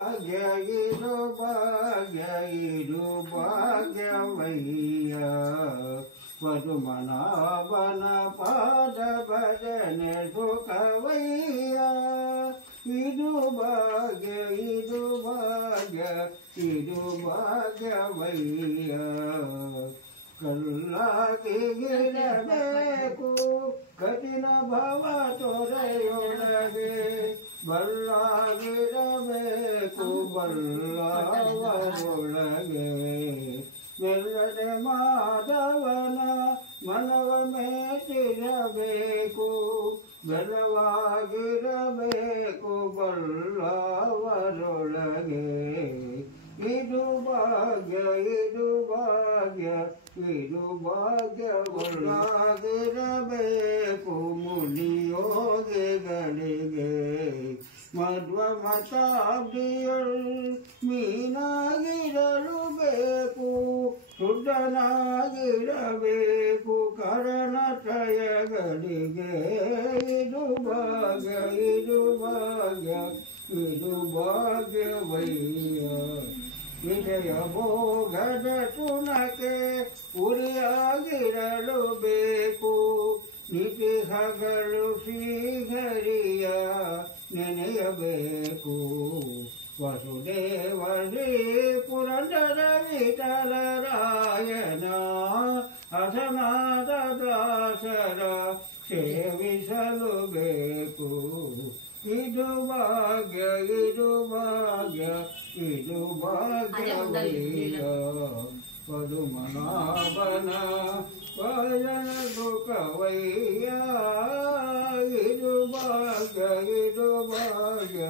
ಭಾಗ್ಯ ಇದು ಭಾಗ್ಯವಯ್ಯ ಪದುಮನಾಭನ ಪಾದ ಭಜನೆ ಸುಖವಯ್ಯ ಇದು ಭಾಗ್ಯ ಇದು ಭಾಗ್ಯವಯ್ಯ ಕಲ್ಲಾಗಿರಬೇಕು ಕಠಿಣ ಭವ ತೊರೆಯೊಳಗೆ ಬಲ್ಲಾಗಿರಬೇಕು ಬಲ್ಲವರೊಳಗೆ ಮೆಲ್ಲದೆ ಮಾಧವನ ಮನವ ಮೇಟಿರಬೇಕು ಬಲವಾಗಿರಬೇಕು ಬಲ್ಲವರೊಳಗೆ ಇದು ಭಾಗ್ಯ ಇದು ಭಾಗ್ಯವನ್ನಾಗಿರಬೇಕು ಮುನಿಯೋಗಿಗಳಿಗೆ ಮಧ್ವ ಮತಾಬ್ದಿಯಲ್ ಮೀನಾಗಿರಲು ಬೇಕು ಶುದ್ಧನಾಗಿರಬೇಕು ಕರಣತ್ರಯಗಳಿಗೆ ಇದು ಭಾಗ್ಯವಯ್ಯ ವಿಜಯ ಭೋಗದ ತುಣಕೆ ಉರಿಯಾಗಿರಲು ಬೇಕು ನಿತಿ ಹಗಲು ಶ್ರೀಹರಿಯ ನೆನೆಯಬೇಕು ವಸುದೇವರೇ ಪುರಂದರ ವಿಠಲರಾಯನ ಅಸನಾದ ದಾಸರ ಸೇವಿಸಲು ಬೇಕು ಇದು ಭಾಗ್ಯವಯ್ಯ ಪದುಮನಾಭನ ಭಜನ ಸುಖವಯ್ಯ ಇದು ಭಾಗ್ಯವಯ್ಯ